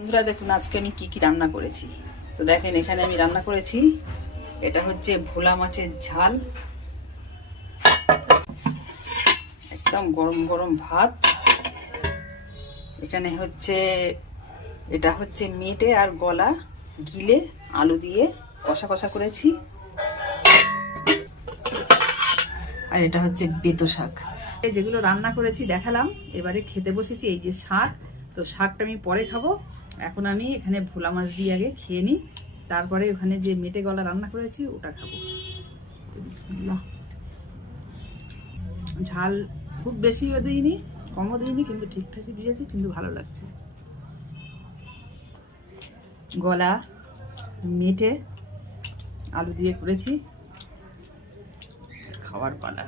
বন্ধুরা দেখুন আজকে আমি কি কি রান্না করেছি। তো দেখেন এখানে আমি রান্না করেছি, এটা হচ্ছে ভোলা মাছের ঝাল, একদম গরম গরম ভাত। এখানে হচ্ছে এটা হচ্ছে মেটে আর গলা গিলে আলু দিয়ে কষা কষা করেছি, আর এটা হচ্ছে বেতো শাক। যেগুলো রান্না করেছি দেখালাম, এবারে খেতে বসেছি। এই যে শাক, তো শাকটা আমি পরে খাবো, এখন আমি এখানে ভোলা মাছ দিয়ে আগে খেয়ে নিই, তারপরে ওখানে যে মেটে গলা রান্না করেছি ওটা খাবো। ঝাল খুব বেশিও দিইনি, কমও দিইনি, কিন্তু ঠিকঠাকই দিয়েছি, কিন্তু ভালো লাগছে। গলা মেটে আলু দিয়ে করেছি, খাওয়ার পালা।